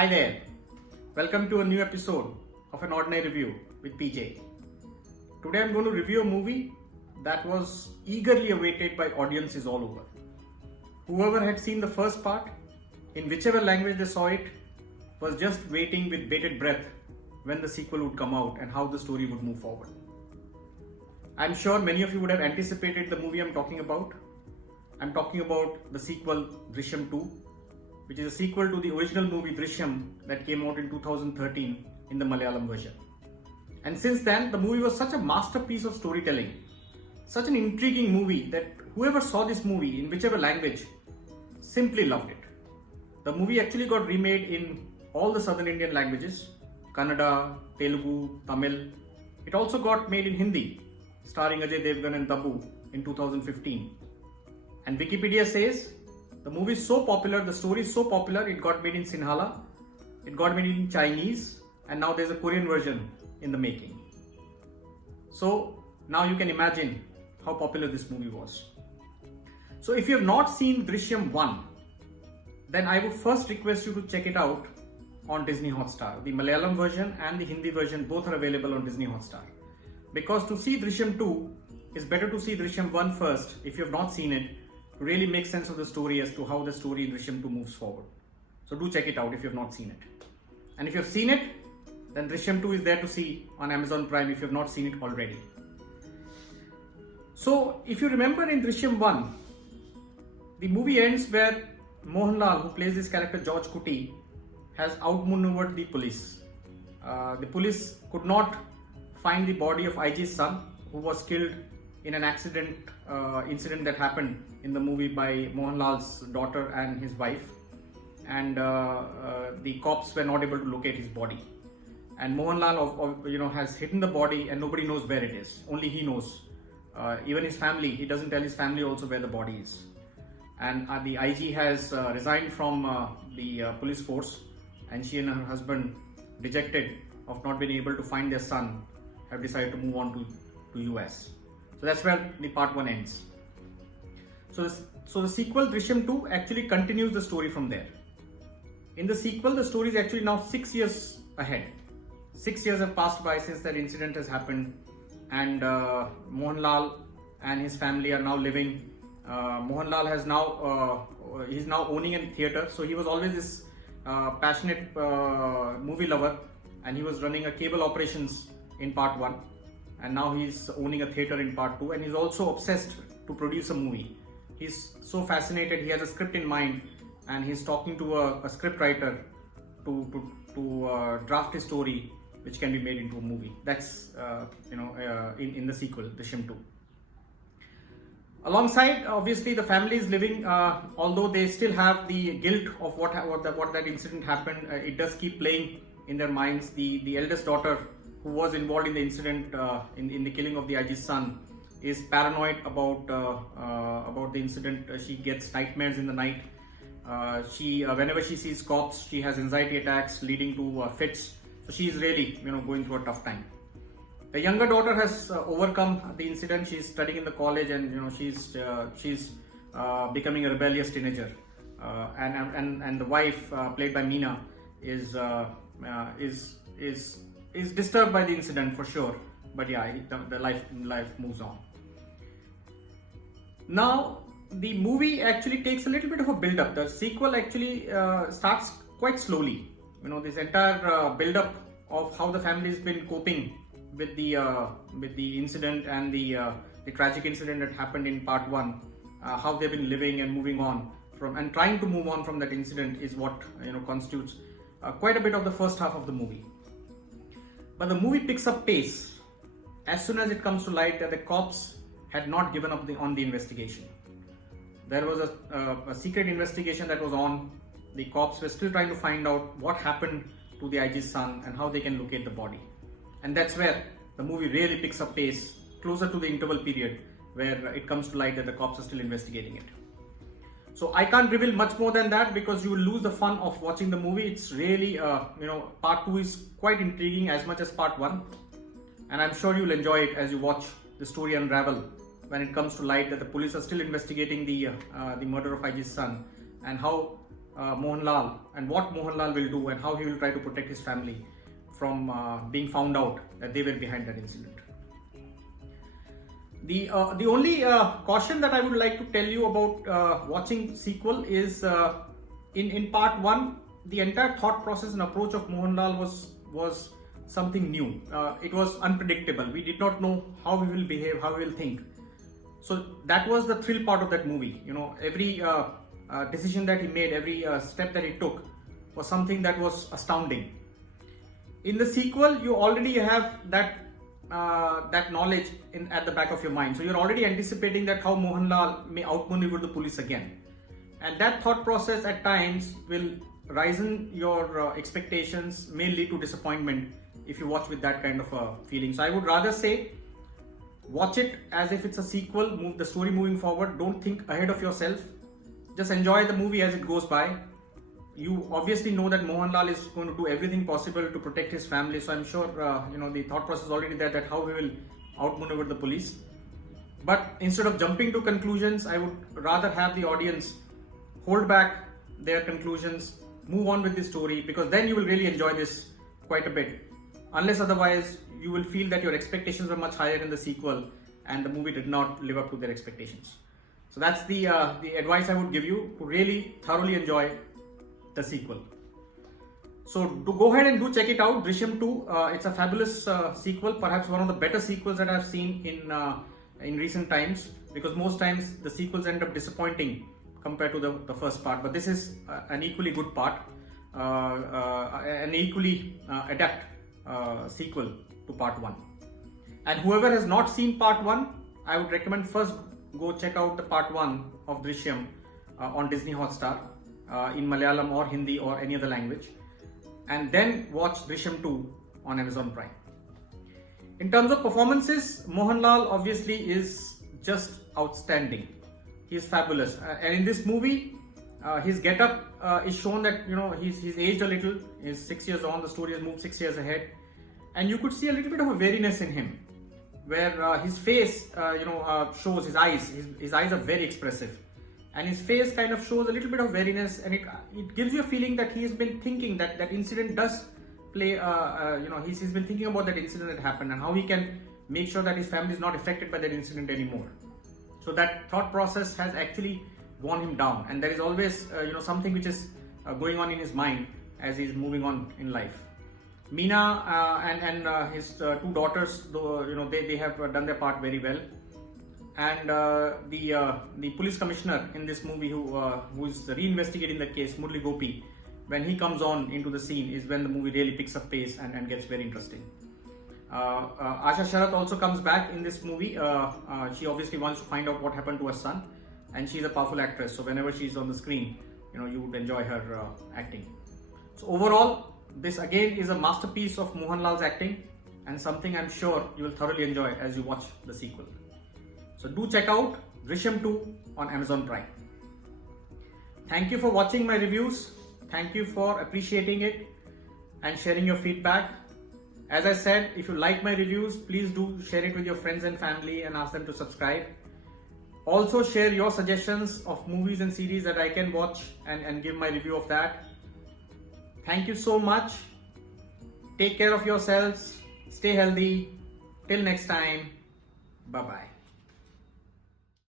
Hi there. Welcome to a new episode of An Ordinary Review with PJ. Today I'm going to review a movie that was eagerly awaited by audiences all over. Whoever had seen the first part, in whichever language they saw it, was just waiting with bated breath when the sequel would come out and how the story would move forward. I'm sure many of you would have anticipated the movie I'm talking about. I'm talking about the sequel Drishyam 2, which is a sequel to the original movie Drishyam that came out in 2013 in the Malayalam version. And since then, the movie was such a masterpiece of storytelling, such an intriguing movie that whoever saw this movie in whichever language simply loved it. The movie actually got remade in all the southern Indian languages, Kannada, Telugu, Tamil. It also got made in Hindi, starring Ajay Devgan and Tabu in 2015. And Wikipedia says, the movie is so popular, the story is so popular, it got made in Sinhala, it got made in Chinese, and now there's a Korean version in the making. So now you can imagine how popular this movie was. So if you have not seen Drishyam 1, then I would first request you to check it out on Disney Hotstar. The Malayalam version and the Hindi version both are available on Disney Hotstar. Because to see Drishyam 2, it's better to see Drishyam 1 first if you have not seen it, to really make sense of the story as to how the story in Drishyam 2 moves forward. So do check it out if you have not seen it. And if you have seen it, then Drishyam 2 is there to see on Amazon Prime if you have not seen it already. So if you remember in Drishyam 1, the movie ends where Mohanlal, who plays this character George Kuti, has outmaneuvered the police. The police could not find the body of IG's son, who was killed in an incident that happened in the movie by Mohanlal's daughter and his wife, and the cops were not able to locate his body. And Mohanlal, has hidden the body, and nobody knows where it is. Only he knows. Even his family, he doesn't tell his family also where the body is. And the IG has resigned from the police force, and she and her husband, dejected of not being able to find their son, have decided to move on to US. So that's where the part 1 ends. So the sequel Drishyam 2 actually continues the story from there. In the sequel, the story is actually now 6 years ahead. 6 years have passed by since that incident has happened, and Mohanlal and his family are now living. Mohanlal has now he's now owning a theatre. So he was always this passionate movie lover, and he was running a cable operations in part 1. And now he's owning a theatre in part 2, and he's also obsessed to produce a movie. He's so fascinated, he has a script in mind, and he's talking to a script writer to draft a story which can be made into a movie. That's in the sequel, Drishyam 2. Alongside, obviously, the family is living, although they still have the guilt of what that incident happened. It does keep playing in their minds. The eldest daughter, who was involved in the incident in the killing of the IG's son, is paranoid about the incident. She gets nightmares in the night. Whenever she sees cops, she has anxiety attacks leading to fits. So she is really going through a tough time. The younger daughter has overcome the incident. She's studying in the college, and she's becoming a rebellious teenager. And the wife, played by Meena, is disturbed by the incident for sure, but yeah, the life moves on. Now the movie actually takes a little bit of a build-up. The sequel actually starts quite slowly. This entire build-up of how the family has been coping with the incident and the tragic incident that happened in part 1, how they've been living and moving on from and trying to move on from that incident is what constitutes quite a bit of the first half of the movie. But the movie picks up pace as soon as it comes to light that the cops had not given up on the investigation. There was a secret investigation that was on. The cops were still trying to find out what happened to the IG's son and how they can locate the body. And that's where the movie really picks up pace, closer to the interval period where it comes to light that the cops are still investigating it. So I can't reveal much more than that because you will lose the fun of watching the movie. It's really, part 2 is quite intriguing as much as part 1. And I'm sure you'll enjoy it as you watch the story unravel when it comes to light that the police are still investigating the murder of IG's son, and how Mohanlal and what Mohanlal will do and how he will try to protect his family from being found out that they were behind that incident. The only caution that I would like to tell you about watching sequel is in part 1, the entire thought process and approach of Mohanlal was something new. It was unpredictable. We did not know how he will behave, how he will think. So that was the thrill part of that movie. You know, every decision that he made, every step that he took was something that was astounding. In the sequel, you already have that knowledge at the back of your mind. So you're already anticipating that how Mohanlal may outmaneuver the police again. And that thought process at times will rise in your expectations, may lead to disappointment if you watch with that kind of a feeling. So I would rather say, watch it as if it's a sequel, move the story moving forward. Don't think ahead of yourself. Just enjoy the movie as it goes by. You obviously know that Mohanlal is going to do everything possible to protect his family. So I'm sure the thought process is already there that how he will outmaneuver the police. But instead of jumping to conclusions, I would rather have the audience hold back their conclusions, move on with the story, because then you will really enjoy this quite a bit. Unless otherwise, you will feel that your expectations were much higher in the sequel and the movie did not live up to their expectations. So that's the advice I would give you to really thoroughly enjoy the sequel. So to go ahead and do check it out, Drishyam 2. It's a fabulous sequel, perhaps one of the better sequels that I've seen in recent times, because most times the sequels end up disappointing compared to the first part. But this is an equally good part, an equally adept sequel to part 1. And whoever has not seen part 1, I would recommend first go check out the part 1 of Drishyam on Disney Hotstar in Malayalam or Hindi or any other language, and then watch Drishyam 2 on Amazon Prime. In terms of performances, Mohanlal obviously is just outstanding. He is fabulous, and in this movie, his get-up is shown that he's aged a little. He's 6 years on. The story has moved 6 years ahead, and you could see a little bit of a wariness in him, where his face, shows his eyes. His eyes are very expressive, and his face kind of shows a little bit of wariness, and it gives you a feeling that he has been thinking that incident does play. He's been thinking about that incident that happened and how he can make sure that his family is not affected by that incident anymore. So that thought process has actually worn him down, and there is always something which is going on in his mind as he's moving on in life. Meena and his two daughters, though, they have done their part very well. And the police commissioner in this movie who is reinvestigating the case, Murli Gopi, when he comes on into the scene is when the movie really picks up pace and gets very interesting. Asha Sharath also comes back in this movie. She obviously wants to find out what happened to her son, and she's a powerful actress, so whenever she's on the screen, you would enjoy her acting. So overall, this again is a masterpiece of Mohanlal's acting, and something I'm sure you will thoroughly enjoy as you watch the sequel. So do check out Drishyam 2 on Amazon Prime. Thank you for watching my reviews. Thank you for appreciating it and sharing your feedback. As I said, if you like my reviews, please do share it with your friends and family and ask them to subscribe. Also share your suggestions of movies and series that I can watch and give my review of that. Thank you so much. Take care of yourselves. Stay healthy. Till next time. Bye-bye.